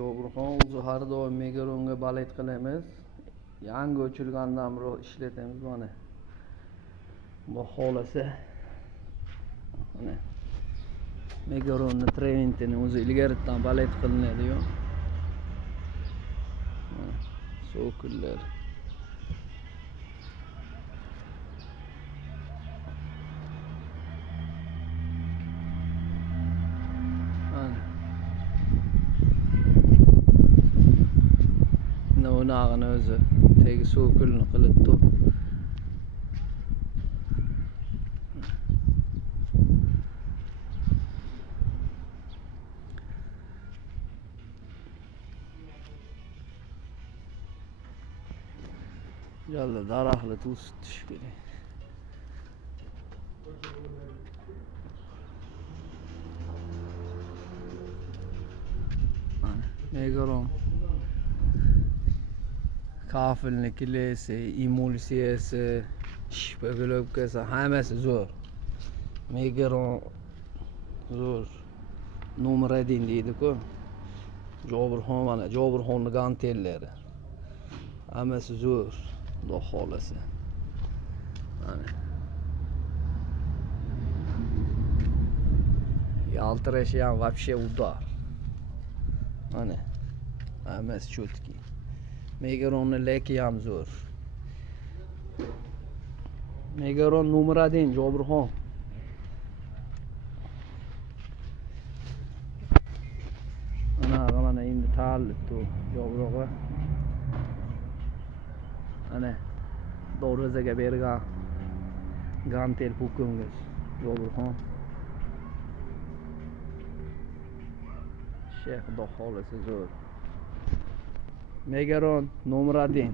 Joburxon o'zi har doim Megaronga balet qilamiz. Yangi o'chirgandan beri ishlatamiz mana. Bu xolasi. Mana Megaronni Treventini o'zi ilgaridan balet qilinadi-yu. So'kullar. Navnağını o'zi tegi so'kulni qilibdi. Yalla daraxtni to'sitish kerak. Megaron kafilni kilesi, emulsiyasi, shpagilovkasi hammasi zo'r. Megaron zo'r. Nomer 1 deydi-ku. Joburxon mana Joburxonning gantellari. Hammasi zo'r. Xudo xolasa. Mana. Yaltirashi ham вообще udar. Mana. Hammasi chotki. Megaronning leki ham zo'r. Megaron nomer 1 Joburxon. Mana endi ta'llibdi Joburxonga. Ana Do'razaga bergan gantel pukungiz Joburxon. Xudo xolasa zo'r. Megaron nomer 1